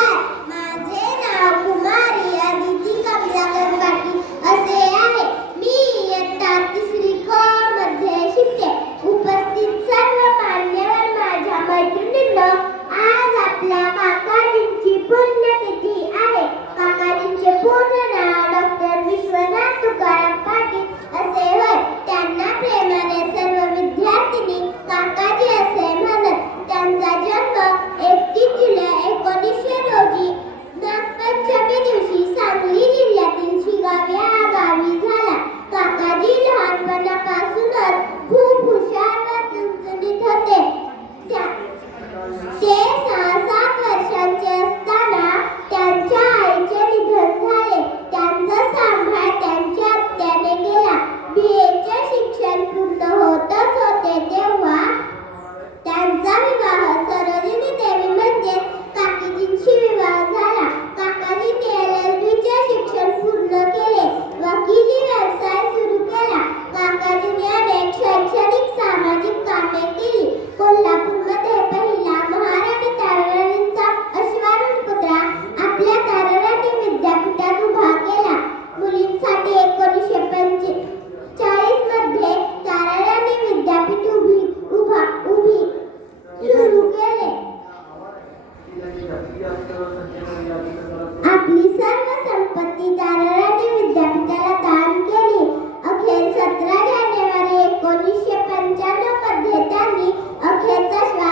नमस्कार, माझे नाव कुमारी अदिती कमलाकर पाटील असे आहे. मी इयत्ता तिसरी क मध्ये शिकते. उपस्थित सर्व मान्यवर माझ्या मैत्रिणींनो, आज आपल्या काकाजींची पुण्यतिथी आहे. काकाजींचे पूर्ण नाव डॉक्टर विश्वनाथ तुकाराम पाटील असे होय. त्यांना प्रेमाने सर्व विद्यार्थिनी काकाजी असे म्हणत. त्यांचा जन्म 31 जुलै 1900 रोजी नागपंचमी दिवशी सांगली जिल्ह्यातील शिगाव या गावी झाला. काकाजी लहानपणापासूनच खूप हुशार व चुणचुणीत होते. ते 6-7 वर्षांचे असताना त्यांच्या आईचे निधन झाले. त्यांचा सांभाळ त्यांच्या आत्याने केला. BA चे शिक्षण पूर्ण होतच होते तेव्हा त्यांचा विवाह सरोजिनी देवी म्हणजे काकाजींशी विवाह झाला. काकाजींनी LLB चे शिक्षण पूर्ण केले. वकिली व्यवसाय सुरू केला. काकाजींनी अनेक शैक्षणिक सामाजिक कामे केली. कोल्हापूरमध्ये पहिला महाराणी ताराराणींचा अश्वारूढ पुतळा आपल्या ताराराणी विद्यापीठात उभा केला. मुलींसाठी 1945 मध्ये ताराराणी विद्यापीठ सुरू केले. आपली सर्व संपत्ती ताराराणी विद्यापीठाला दान केली. अखेर 17 जानेवारी 1995 मध्ये त्यांनी अखेरचा श्वास